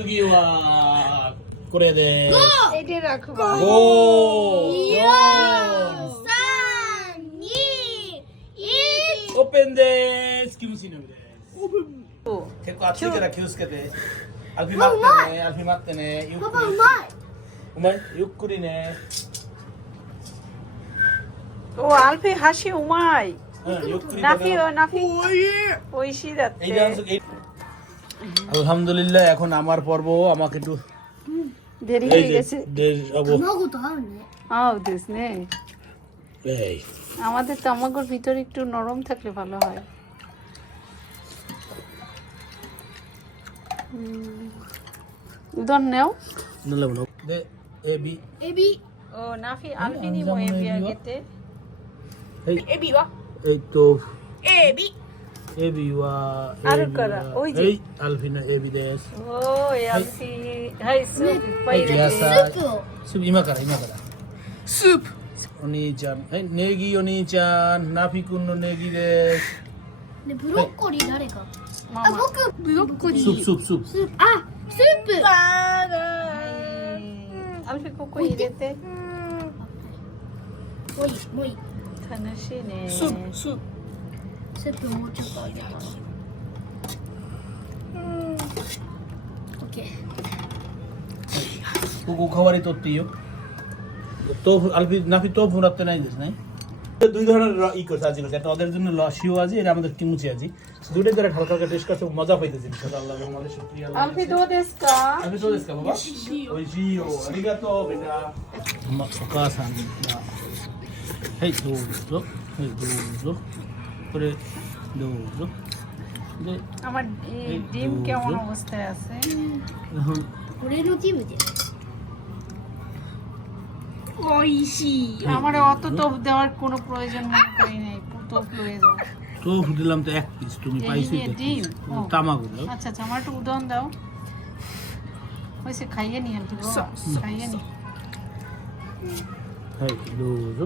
সুগিওয়া করে দে এটা রাখো ও open this kimchi no結構熱いから気をつけてアルフィ待ってねアルフィ待ってねゆっくりパパうまい。うまいゆっくりね ও আলফি হাসি উমাই うんゆっくり নাফি ও নাফি ওইশি এই যাচ্ছে যে আলহামদুলিল্লাহ এখন আমার পর্ব আমাকে একটু দেরি এই হয়ে যে গেছে卵と合うね。 আও দিস নে এই আমাদের তামাগোর ভিতর একটু নরম থাকলে ভালো হয় উদন নেও নলাম না দে এ বি エビ。 ও নাফি আলফি নিবো এবি আগেতে এই エビは এই তো エビ。 এ বি ওয়া আরো করা, ওই যে। এই আলফিনা এ বি দেস ও আলফি হাই সুপ পাইরে ইয়াসা スープを。 সুপ ইমাからスープ。 お兄ちゃんはいネギお兄ちゃんナフィ君のネギですね、ブロッコリー誰か。あ、 মামা 僕。ブロッコリー。スープスープスープスープ。あ、スープ。 আলফি কোকো ইরেতে もういい、もういい。 楽しいねスープ、スープ。スープもうちょっとあげたら。オッケー。ここ代わり取っていいよ豆腐আলফি নাফি豆腐রাখতে নাই দিস নাই দুই ধরনের ই করছে আজি করছে একটা ওদের জন্য লসিও আজি এটা আমাদের কিমুচি আজি দুইটা করে হালকা হালকা টেস্ট করতে মজা পাইতেছি ইনশাআল্লাহ আমাদের শুকরিয়া আলফি দো দেসকা আলফি তো দেস বাবা ওইশিও আরিগাতো বেটা মাকাসান হেই দোজো করে দোজোで আমার এই ডিম কেমন অবস্থায় আছে এখন これのジムで。おいしい。 আমার অত তোপ দেওয়ার কোনো প্রয়োজন মনে করি নাই তোপ প্রয়োজন豆腐দিলাম তো এক পিস তুমি এই পাইছো নিয়ে ডিম ও। তামাগো দাও আচ্ছা আচ্ছা আমার একটু উদন দাও হয়েছে খাইয়ে নি আলফি খাইয়ে নি はいどうぞ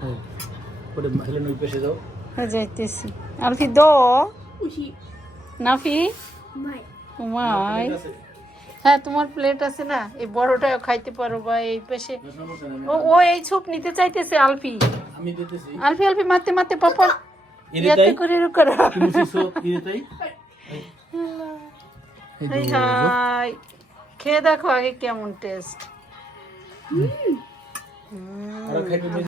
はいこれヘレの一ページだよ যাইতেছি আলফি দো おいしい。 নাফি うまい。 উমাই হ্যাঁ তোমার প্লেট আছে না এই বড়টাও খাইতে পারো বা এই পাশে ও ও এই ছুপ নিতে চাইতেছে আলফি আমি দিতেছি আলফি আলফি মারতে মারতে পাপা এরে ইয়াতে তাই করে রুকরা তুমি সিসো এরে তাই হাই হাই খেয়ে দেখো আগে কেমন টেস্ট আর খাইতে